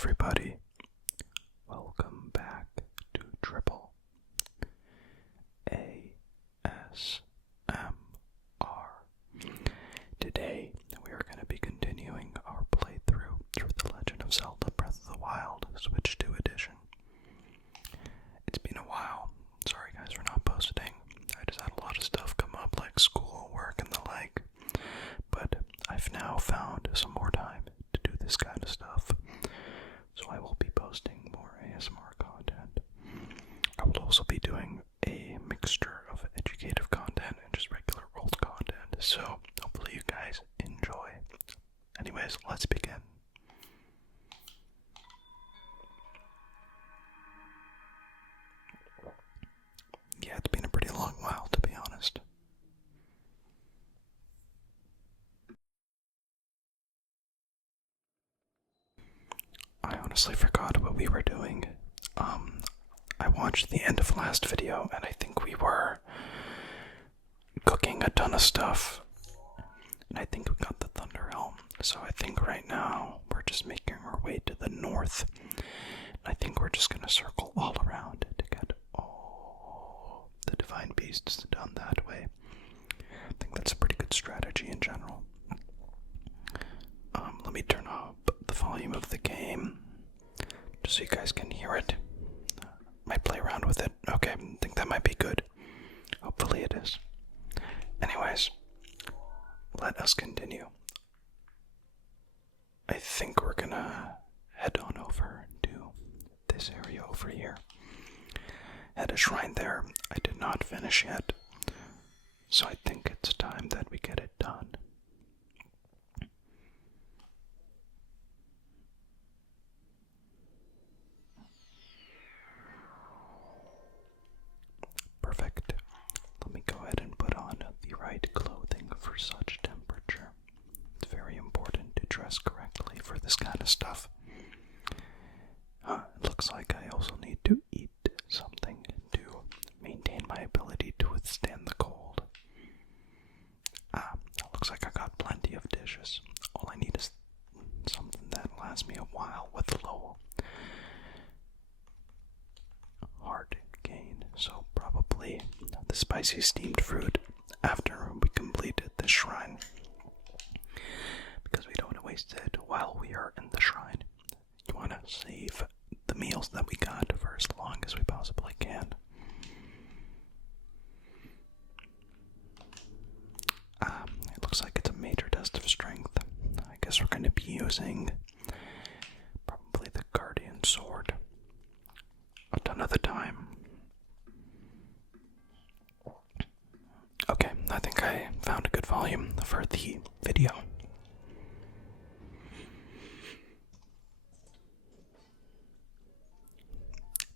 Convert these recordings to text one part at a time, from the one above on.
everybody. Welcome back to Triple ASMR. Today, we are going to be continuing our playthrough through The Legend of Zelda Breath of the Wild Switch 2 Edition. It's been a while. Sorry guys for not posting. I just had a lot of stuff come up like school, work, and the like. But I've now found some more time to do this kind of stuff. So I will be posting more ASMR content. I will also be doing a mixture of educative content and just regular old content. So hopefully you guys enjoy. Anyways, let's begin. Yeah, it's been a pretty long while, to be honest. I honestly forgot what we were doing. I watched the end of last video, and I think we were cooking a ton of stuff. And I think we got the Thunder Helm. So I think right now we're just making our way to the north. And I think we're just gonna circle all around to get all the Divine Beasts done that way. I think that's a pretty good strategy in general. Let me turn up the volume of the game, just so you guys can hear it. Might play around with it. Okay, I think that might be good. Hopefully it is. Anyways, let us continue. I think we're gonna head on over to this area over here. Had a shrine there I did not finish yet, so I think it's time that we get it done. Perfect. Let me go ahead and put on the right clothing for such temperature. It's very important to dress correctly for this kind of stuff. It looks like I also need to eat something to maintain my ability to withstand the cold. Looks like I got plenty of dishes. All I need is something that lasts me a while with low heart gain. So probably the spicy steamed fruit after we completed the shrine, because we don't want to waste it while we are in the shrine. You want to save the meals that we got for as long as we possibly can. It looks like it's a major test of strength. I guess we're going to be using probably the Guardian Sword a ton of the time. Okay, I think I found a good volume for the video.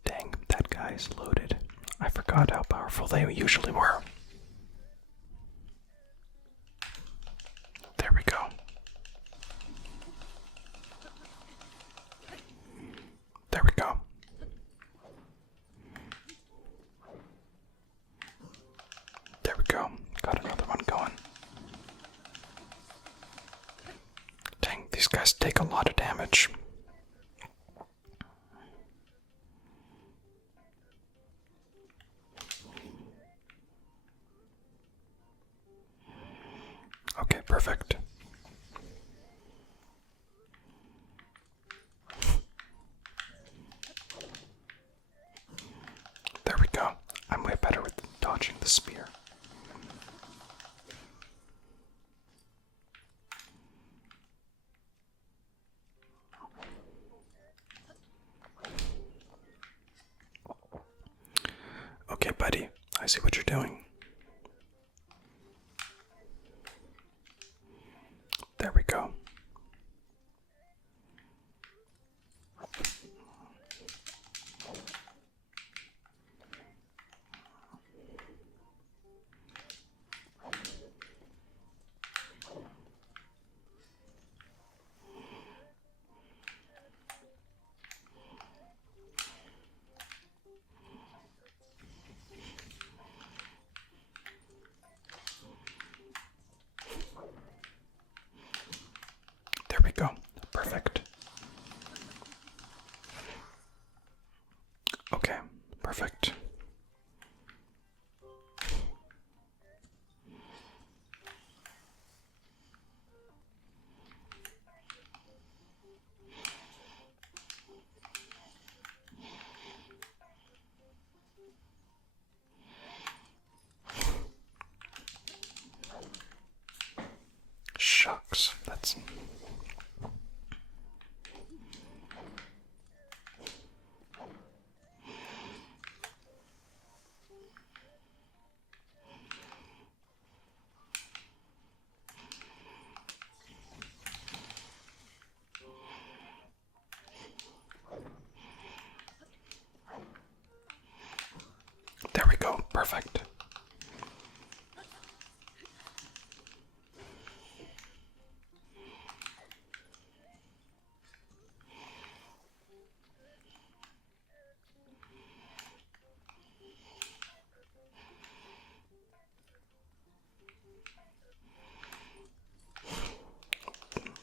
Dang, that guy's loaded. I forgot how powerful they usually were. There we go. There we go. There we go. Got another one going. Dang, these guys take a lot of damage. Okay, perfect. There we go. I'm way better with dodging the spear. Okay, buddy, I see what you're doing. There we go. Perfect.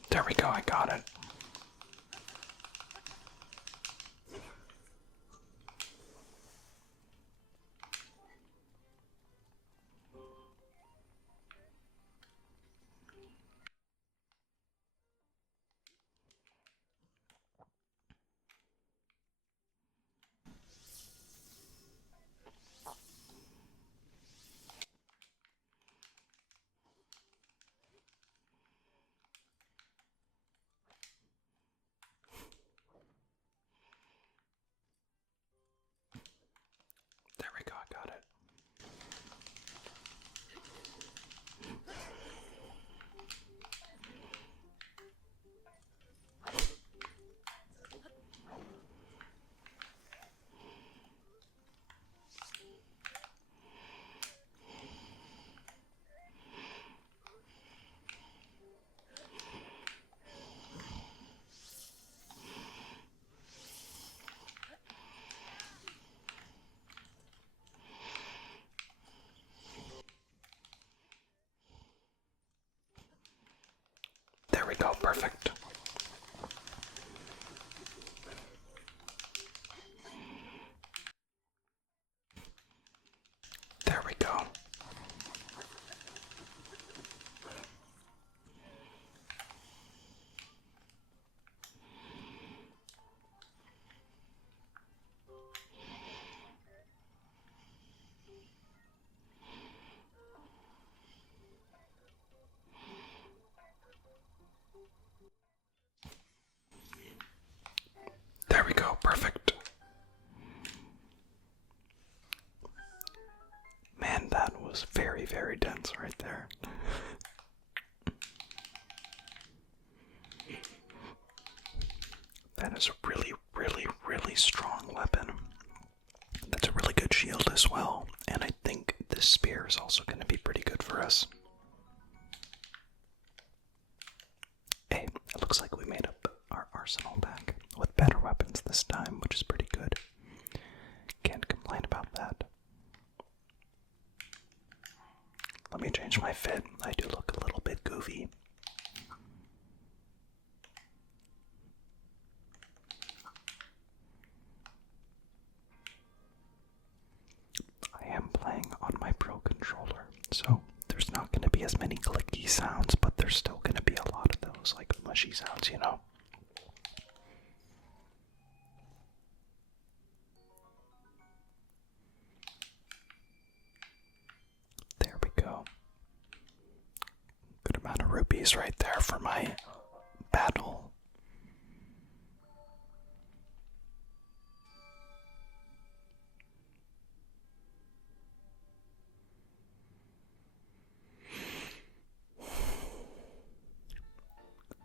There we go, I got it. There we go, I got it. There we go, perfect. There we go. There we go, perfect. Man, that was very, very dense right there. That is a really, really, really strong weapon. That's a really good shield as well, and I think this spear is also going to be pretty good for us. Hey, it looks like we made up our arsenal back with better weapons this time, which is pretty good. Can't complain about that. Let me change my fit. I do look a little bit goofy. I am playing on my Pro controller, so there's not going to be as many clicky sounds, but there's still going to be a lot of those, like mushy sounds, you know? There we go. Good amount of rupees right there for my battle.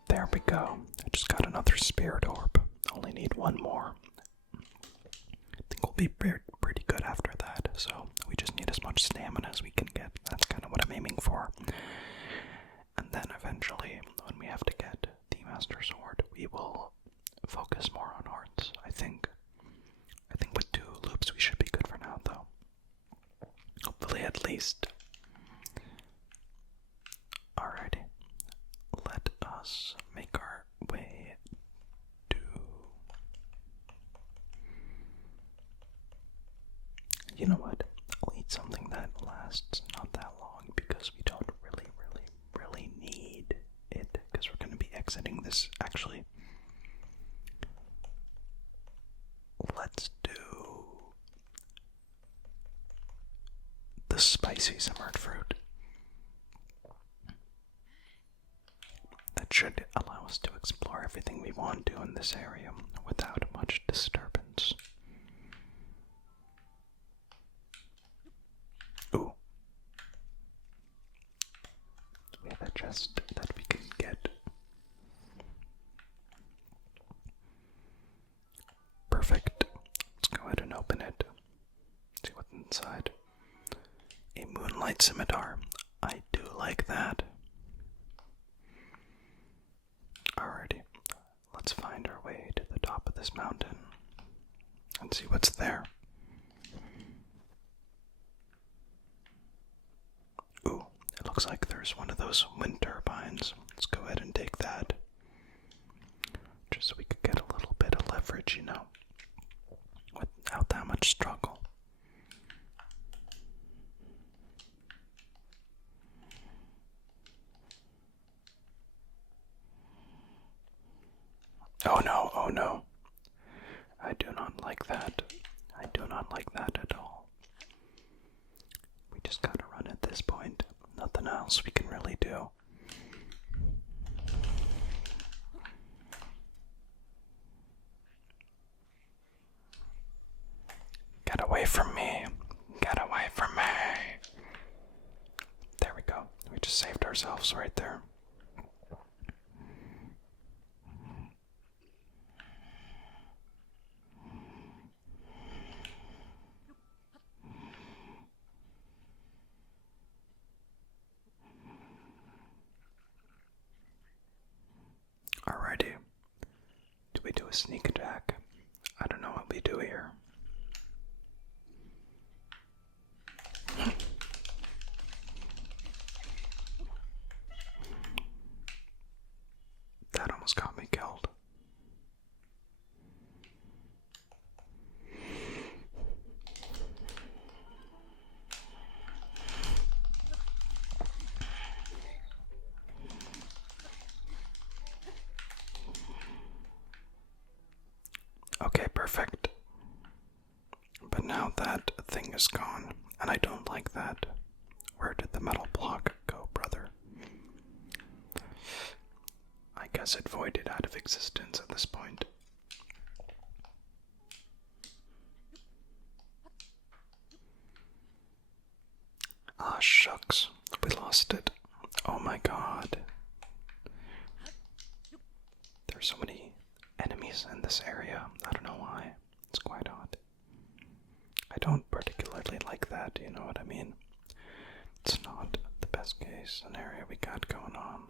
There we go. I just got another spirit orb. Only need one more. I think we'll be pretty good after that. So we just need as much stamina as we can get. That's kind of what I'm aiming for. And then eventually, when we have to get the Master Sword, we will focus more on hearts, I think. I think with 2 loops we should be good for now, though. Hopefully at least. Alrighty. Let us make our way to... You know what? I'll eat something that lasts not that long because we don't really need it, because we're going to be exiting this. Actually, let's do the spicy simmered fruit. That should allow us to explore everything we want to in this area without much disturbance. Ooh. We have a chest that we can get. Perfect. Let's go ahead and open it. See what's inside. scimitar. I do like that. Alrighty, let's find our way to the top of this mountain and see what's there. Ooh, it looks like there's one of those wind turbines. Let's go ahead and take that. Just so we could get a little bit of leverage, you know, without that much struggle. Oh no, oh no. I do not like that. I do not like that at all. We just gotta run at this point. Nothing else we can really do. Get away from me. Get away from me. There we go. We just saved ourselves right there. Alrighty. Do we do a sneak attack? I don't know what we do here. That almost got me killed. Okay, perfect. But now that thing is gone, and I don't like that. Where did the metal block go, brother? I guess it voided out of existence at this point. Ah, shucks. We lost it. Oh my god. There's so many enemies in this area. I don't know why. It's quite odd. I don't particularly like that, you know what I mean? It's not the best case scenario we got going on.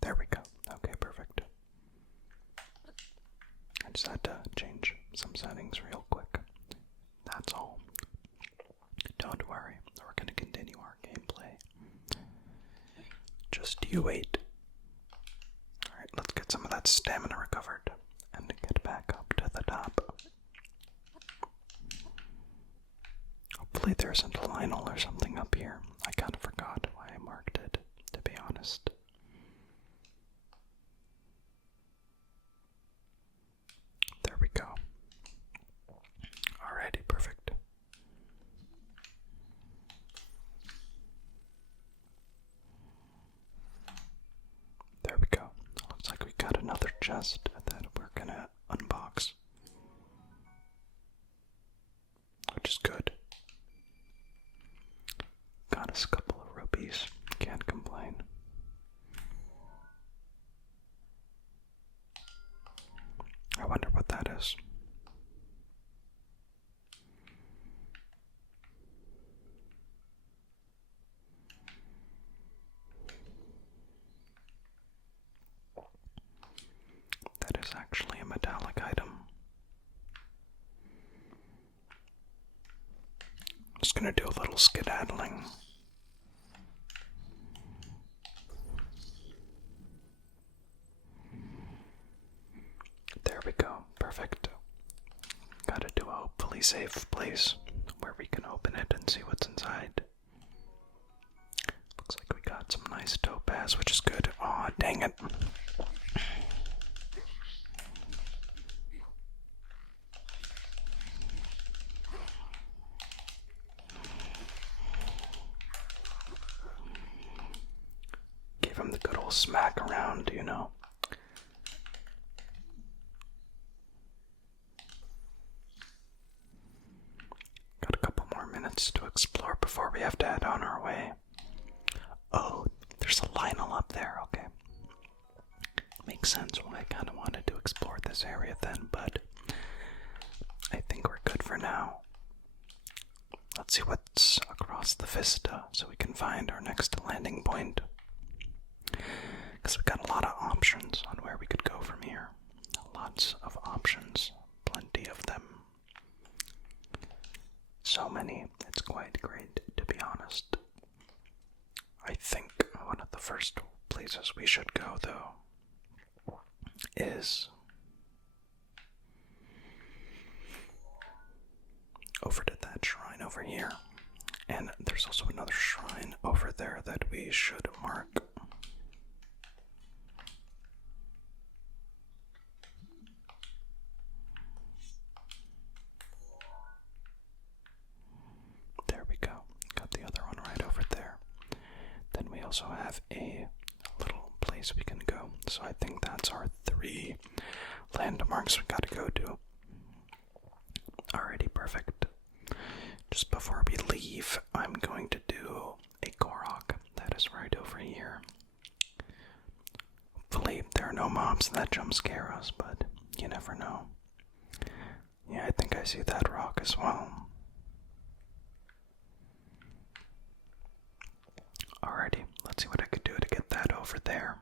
There we go. Okay, perfect. I just had to change some settings real quick. That's all. Don't worry, we're going to continue our gameplay. Just you wait. Alright, let's get some of that stamina recovered and get back up to the top. Hopefully there isn't a Lionel or something up here. I kind of forgot why I marked it, to be honest. There we go. Alrighty, perfect. There we go. Looks like we got another chest that we're gonna unbox, which is good. Got us a couple of rupees. Can't complain. I wonder what that is. That is actually a metallic item. I'm just gonna do a little skedaddling. There we go. Perfect. Gotta do a hopefully safe place where we can open it and see what's inside. Looks like we got some nice topaz, which is good. Aw, dang it. Give him the good old smack around, you know. Got a couple more minutes to explore before we have to head on our way. Oh, there's a Lionel up there, okay. Makes sense why I kind of wanted to explore this area then, but I think we're good for now. Let's see what's across the vista so we can find our next landing point. Because we've got a lot of options on where we could go from here. Lots of options, plenty of them. So many, it's quite great, to be honest. I think one of the first places we should go, though, is over to that shrine over here. And there's also another shrine over there that we should mark. There we go. Got the other one right over there. Then we also have a little place we can go. So I think that's our 3 landmarks we gotta go to. Alrighty, perfect. Just before we leave, I'm going to do a Korok. That is right over here. Hopefully there are no mobs that jump scare us, but you never know. Yeah, I think I see that rock as well. Alrighty, let's see what I could do to get that over there.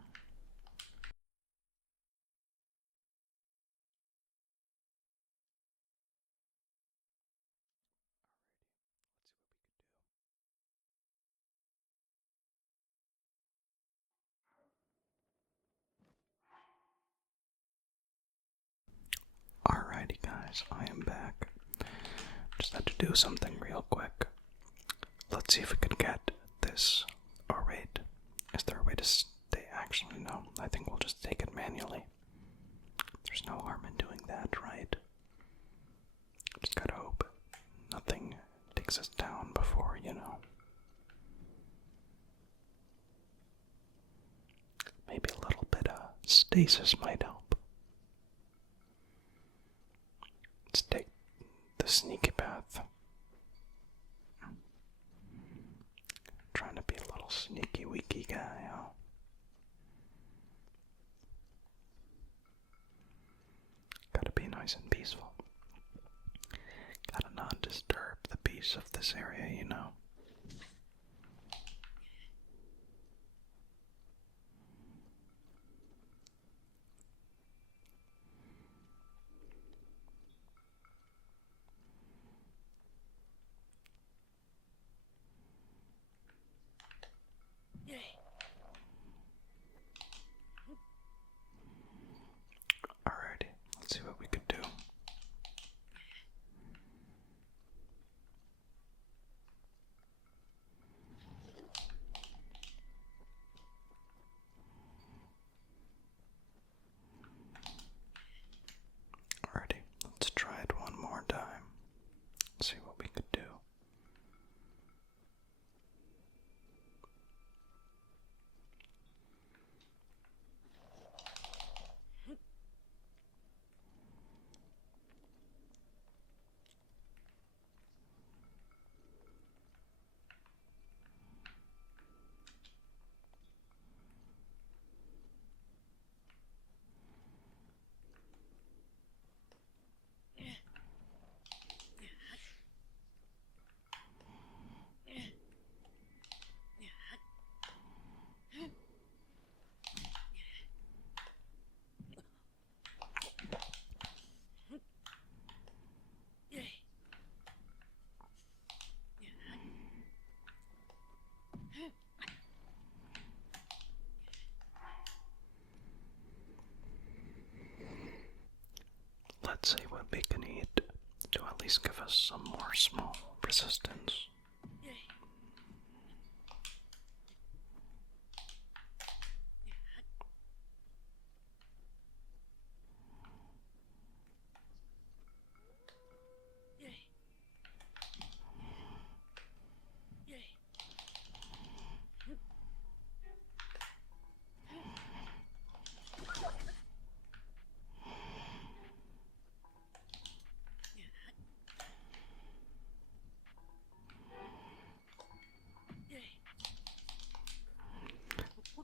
Alrighty guys, I am back. Just had to do something real quick. Let's see if we can get this. Oh wait, is there a way to stay? Actually no, I think we'll just take it manually. There's no harm in doing that, right? Just gotta hope nothing takes us down before, you know. Maybe a little bit of stasis might help. Let's take the sneaky path. Trying to be a little sneaky weaky guy, huh? Gotta be nice and peaceful. Gotta not disturb the peace of this area, you know. Alrighty, let's see what we could do. Alrighty, let's try it one more time. See what we could do. Let's see what we can eat to at least give us some more small resistance.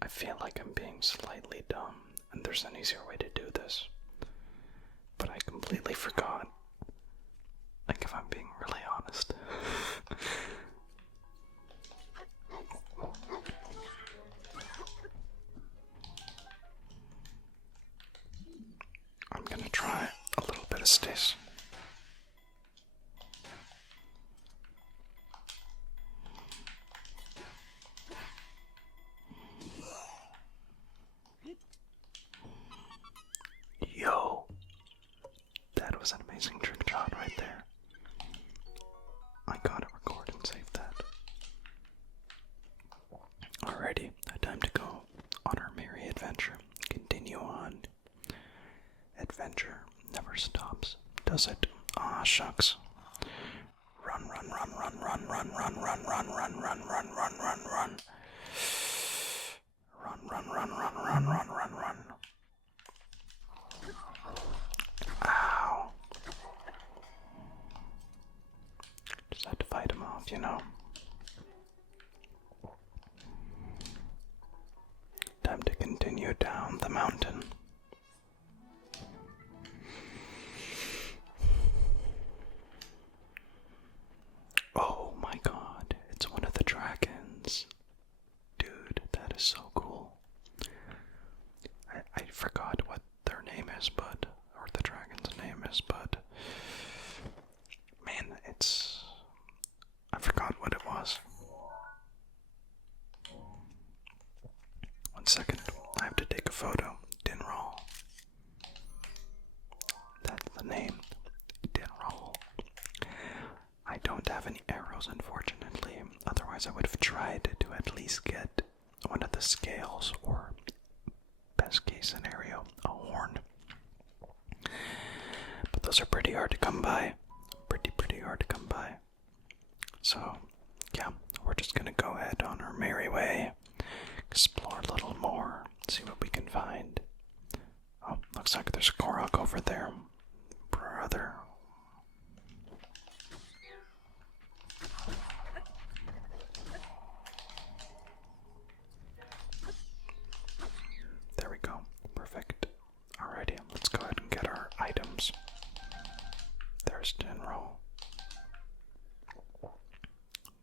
I feel like I'm being slightly dumb, and there's an easier way to do this. but I completely forgot. Like, if I'm being really honest. I'm gonna try a little bit of Stace. Yo, that was an amazing trick shot right there. I gotta record and save that. Alrighty, time to go on our merry adventure. Continue on. Adventure never stops, does it? Aw, shucks. Run, run, run, run, run, run, run, run, run, run, run, run, run, run, run. Run, run, run, run, run, run, run, run. Ow. Just had to fight him off, you know. Time to continue down the mountain. Oh my god, it's one of the dragons. Dude, that is so cool. I forgot what their name is, but, or the dragon's name is, but, man, I forgot what it was. 1 second, I have to take a photo. Dinroll. That's the name. Dinroll. I don't have any arrows, unfortunately. Otherwise, I would have tried to at least get one of the scales, or best case scenario, a horn. But those are pretty hard to come by. Pretty hard to come by. So, yeah, we're just gonna go ahead on our merry way, explore a little more, see what we can find. Oh, looks like there's a Korok over there. Brother. There we go. Perfect. Alrighty, let's go ahead and get our items. There's Dinroll.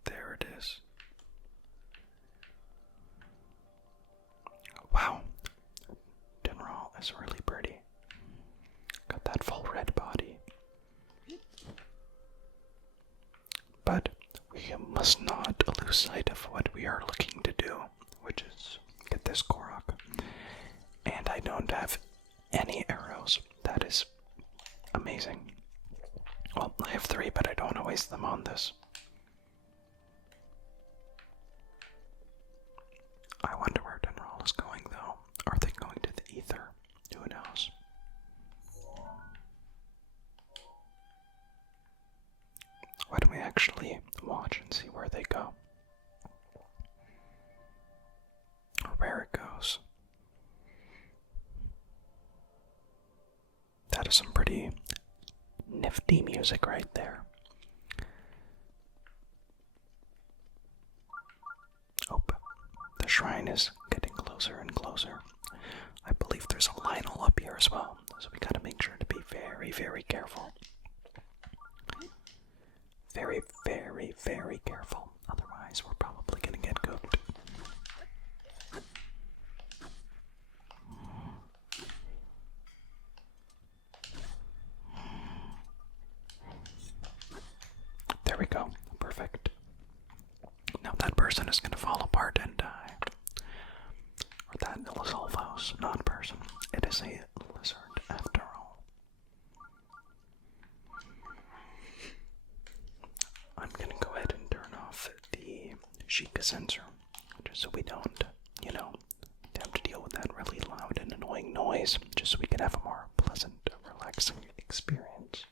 There it is. Wow. Dinroll is really pretty. Got that full red body. But we must not lose sight of what we are looking to do, which is get this Korok. And I don't have any arrows. That is amazing. Well, I have 3, but I don't want to waste them on this. I wonder where Dinroll is going, though. Are they going to the ether? Who knows? Why don't we actually watch and see where they go? Or where it goes. That is some pretty nifty music right there. Oh, the shrine is getting closer and closer. I believe there's a Lionel up here as well, so we gotta make sure to be very, very careful. Very, very, very careful. Otherwise, we're probably gonna get cooked. There we go. Perfect. Now that person is gonna fall apart and die. Or that Lizalfos, not person. It is a lizard after all. I'm gonna go ahead and turn off the Sheikah sensor, just so we don't, have to deal with that really loud and annoying noise, just so we can have a more pleasant, relaxing experience.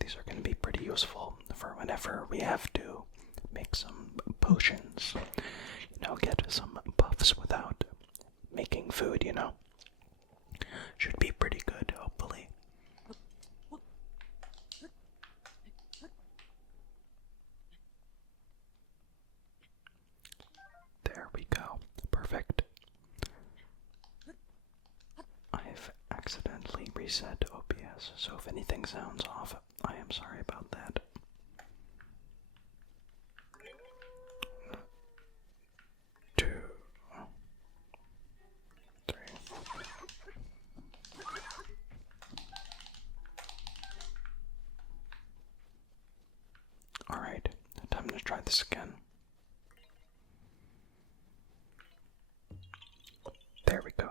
These are going to be pretty useful for whenever we have to make some potions, get some buffs without making food, Should be pretty good, hopefully. reset OBS, so if anything sounds off, I am sorry about that. Two, three. Alright, time to try this again. There we go.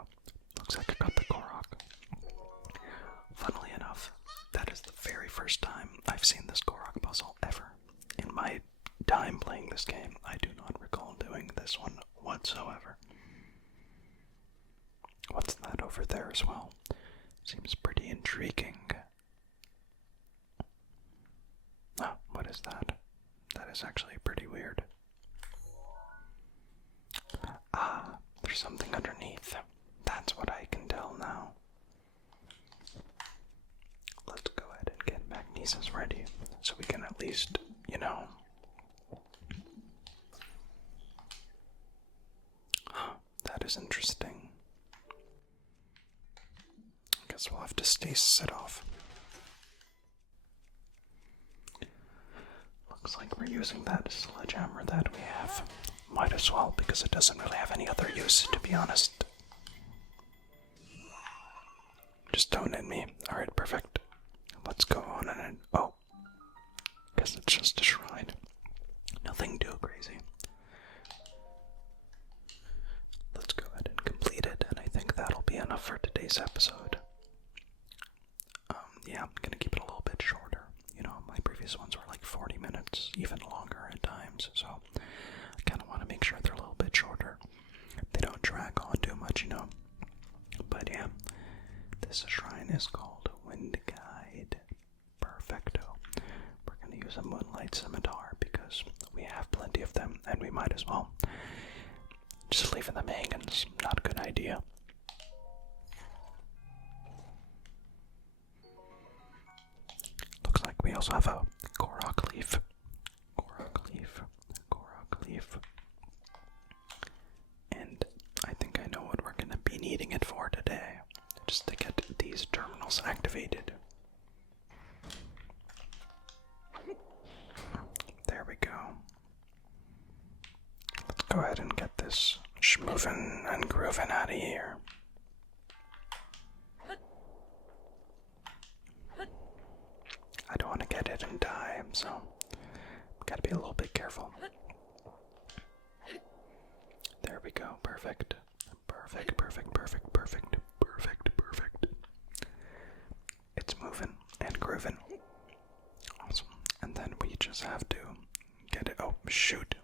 Looks like I got the Korok. Funnily enough, that is the very first time I've seen this Korok puzzle ever. In my time playing this game, I do not recall doing this one whatsoever. What's that over there as well? Seems pretty intriguing. Oh, what is that? That is actually pretty weird. Ah, there's something underneath. That's what I can tell now. Let's go ahead and get Magnesis ready, so we can at least, you know... That is interesting. I guess we'll have to stasis it off. Looks like we're using that sledgehammer that we have. Might as well, because it doesn't really have any other use, to be honest. Just don't hit me. Alright, perfect. Let's go on and... Oh. Guess it's just a shrine. Nothing too crazy. Let's go ahead and complete it, and I think that'll be enough for today's episode. Yeah, I'm gonna keep it a little bit shorter. You know, my previous ones were like 40 minutes, even longer at times, so I kind of want to make sure they're a little bit shorter. They don't drag on too much, you know. But yeah, this shrine is called Wind Guide Perfecto. We're gonna use a Moonlight Scimitar because we have plenty of them, and we might as well. Just leaving them hanging is not a good idea. Looks like we also have a Korok leaf. Korok leaf. Korok leaf. And I think I know what we're going to be needing it for today. Just to get these terminals activated. There we go. Let's go ahead and get this schmoovin' and groovin' out of here. I don't want to get it and die, so gotta be a little bit careful. There we go, perfect. Perfect, perfect, perfect, perfect, perfect, perfect. It's moving and grooving. Awesome. And then we just have to get it. Oh, shoot.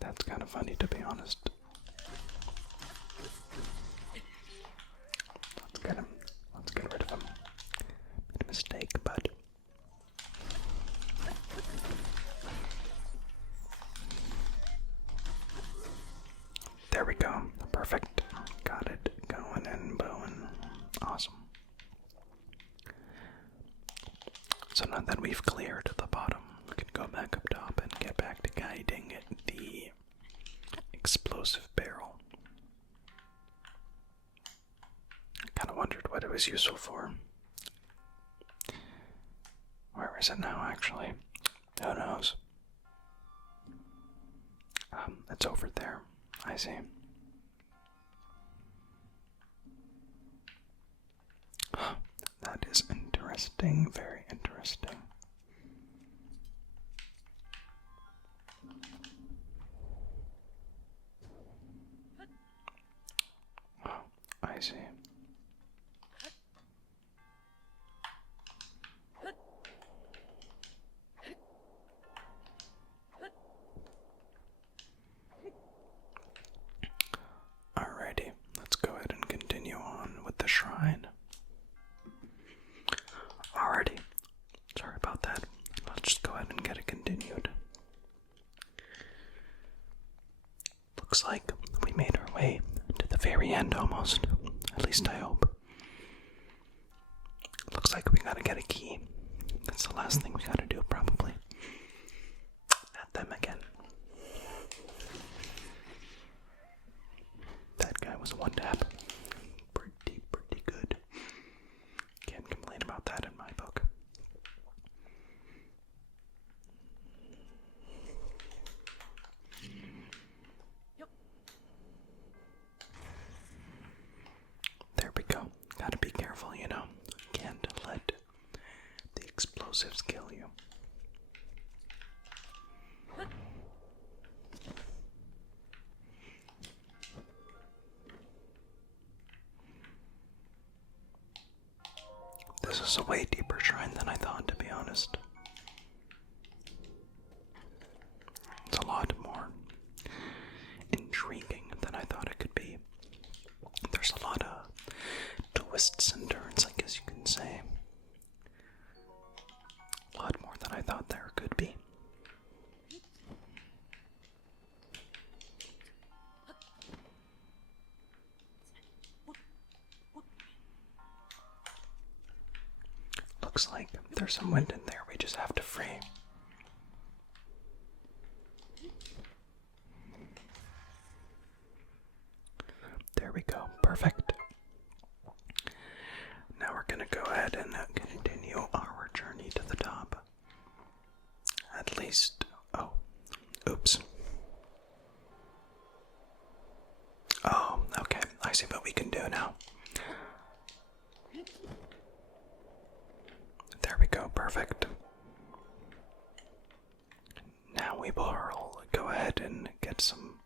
That's kind of funny, to be honest. Let's get him. Let's get rid of him. Made a mistake, but... There we go. Perfect. Got it going and bowing. Awesome. So now that we've cleared the bottom, we can go back up top and get back to guiding the explosive barrel. I kind of wondered what it was useful for. Where is it now, actually? Who knows? It's over there. I see. That is interesting. Very interesting. Oh, I see. Alrighty, let's go ahead and continue on with the shrine. Alrighty, sorry about that. Let's just go ahead and get it continued. Looks like we made our way to the very end almost. At least I hope. Looks like we gotta get a key. That's the last thing we gotta do, probably. At them again. That guy was one tap. This is a way deeper shrine than I thought, to be honest. It's a lot more intriguing than I thought it could be. There's a lot of twists and turns, I guess you can say. A lot more than I thought there could be. Looks like there's some wind in there we just have to free. There we go. Perfect. Now we're going to go ahead and continue our journey to the top. At least... oh. Oops. Oh, okay. I see what we can do now. There we go. Perfect. Now we will go ahead and get some...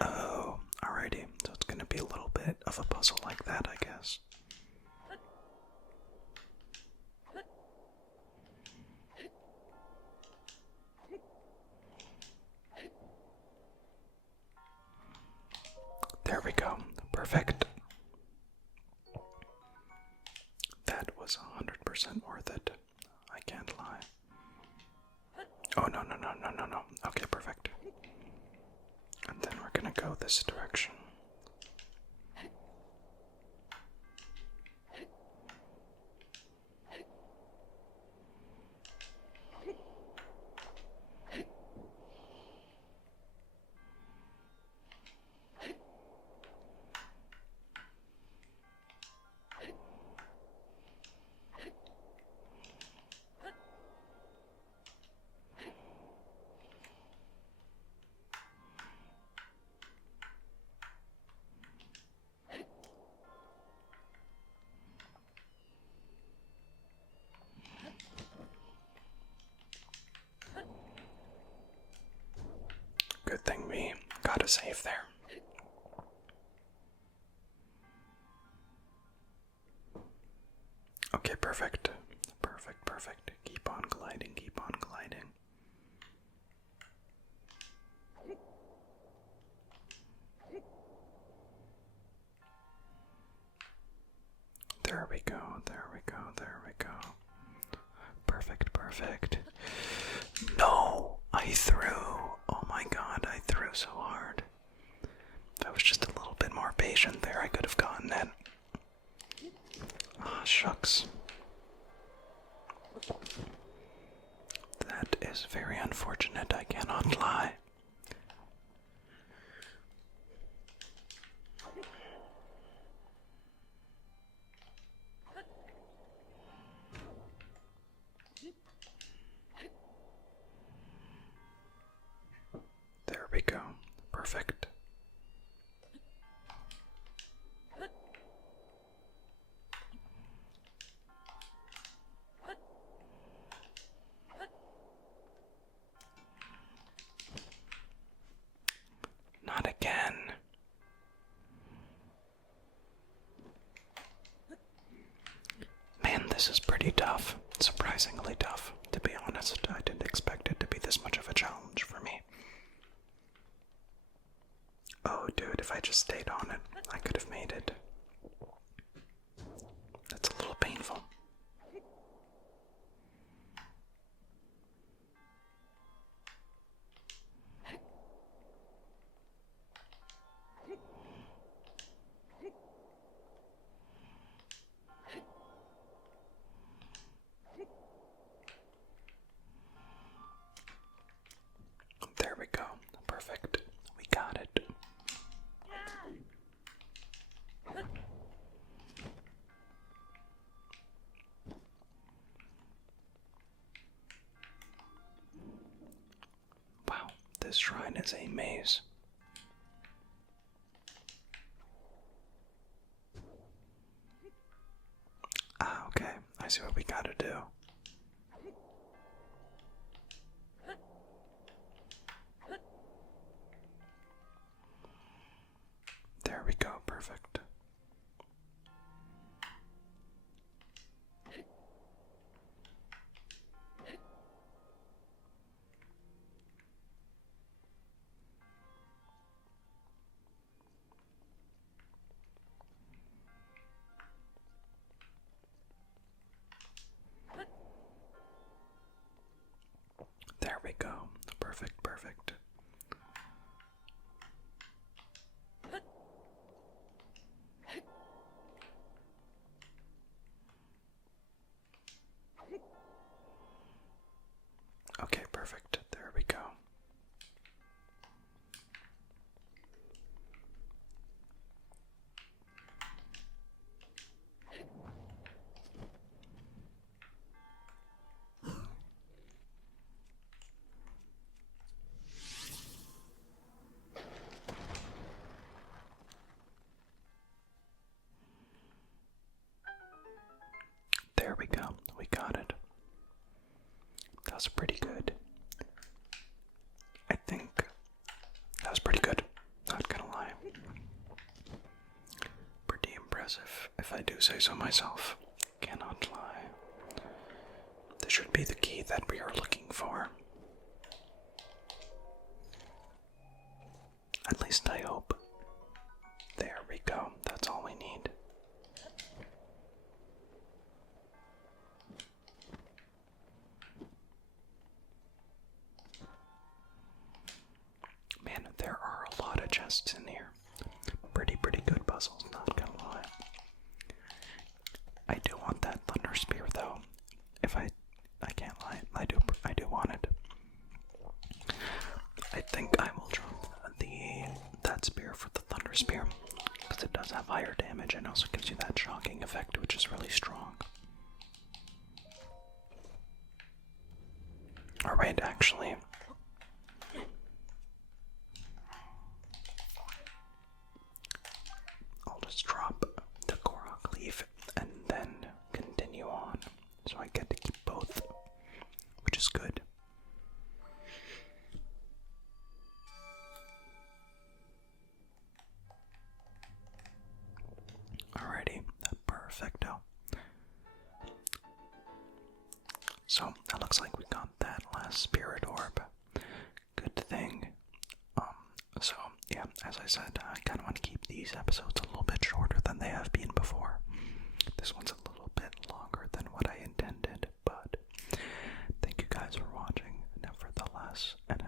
oh, alrighty. So it's going to be a little bit of a puzzle like that, I guess. There we go. Perfect. That was 100% worth it. I can't lie. Oh, no. Okay, perfect. And then we're gonna go this direction. Good thing we got a save there. Okay, perfect. Perfect. Keep on gliding. There we go. Perfect. No! I threw. Oh my god, I threw so hard. If I was just a little bit more patient there, I could have gotten it. Ah, shucks. That is very unfortunate, I cannot lie. There we go. Perfect. Not again. Man, this is pretty tough. Surprisingly tough, to be honest. I didn't expect it to be this much of a challenge for me. Oh, dude, if I just stayed on it, I could have made it. That's a little painful. There we go. Perfect. We got it. Wow, this shrine is a maze. Ah, okay. I see what we gotta do. There we go, perfect. perfect, perfect. Okay, perfect. There we go. There we go. We got it. That was pretty good. I think that was pretty good. Not gonna lie. Pretty impressive, if I do say so myself. Cannot lie. This should be the key that we are looking for. At least I hope. There we go. That's all we need. Man, there are a lot of chests in here. Pretty good puzzles, not gonna lie. I do want that thunder spear though. I can't lie, I do want it. I think I will drop that spear for the thunder spear, because it does have higher damage and also gives you that shocking effect, which is really strong. Alright, actually, I'll just drop the Korok leaf and then continue on, so I get to keep both, which is good. Alrighty, perfecto. So, that looks like we got that last spirit orb. Good thing. So, yeah, as I said, I kind of want to keep these episodes a little bit shorter than they have been before. This one's a little bit longer than what I intended, but thank you guys for watching, nevertheless, and